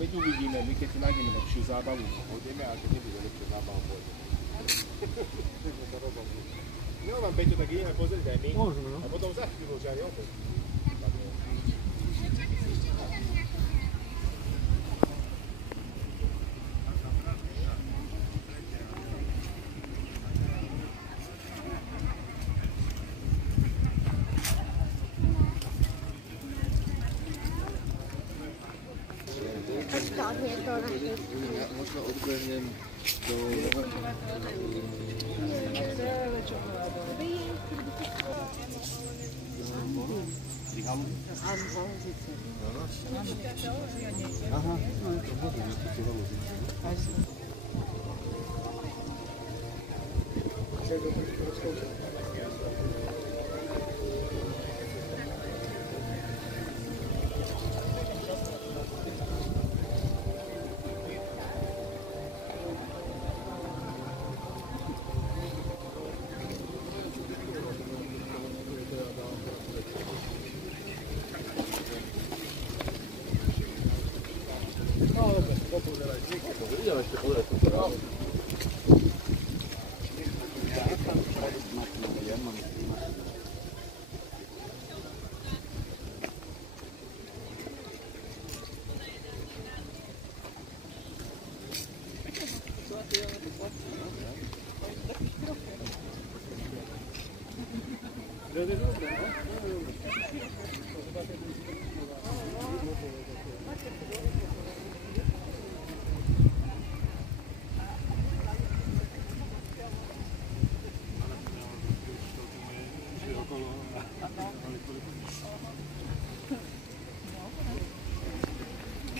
Veď uvidíme, my keď si nájdeme lepšiu zábavu, pôjdeme, a keď nebude lepšia zábavu, pôjdeme. No vám, Peťo, tak ideme pozrieť aj my. Môžeme, no. A potom za chvíľu, že aj opäť. Možno odbehnem do... Aha, no je to hodně, že to halozice. Ideme ešte pozrieť to práve.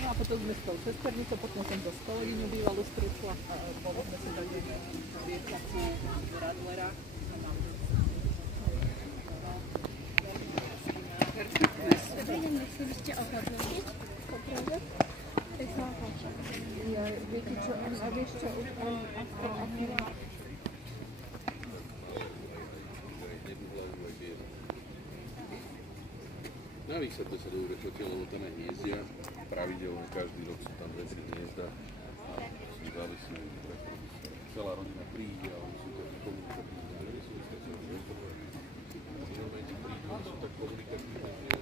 A potom sme s tou sesternicou, potom som do Skolevinu bývalú stričla a bolo sme si také vietlací do Radlera. Chceli ste ohodnotiť? Poprvé? Ja, viete čo, a vieš čo, Na výsadbe sa dobre fotia, lebo tam je hniezdia. Pravidelne každý rok sú tam veci hniezda a sú závisí, celá rodina príde a oni sú tak komunikatívne, že sú vystačené. V momente prídu, oni sú tak komunikatívne, že...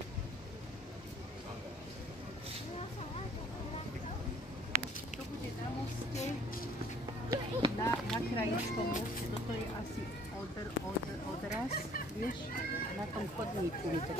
To bude na moste, na krajinskom moste, toto je asi odraz, vieš, na tom chodníku mi to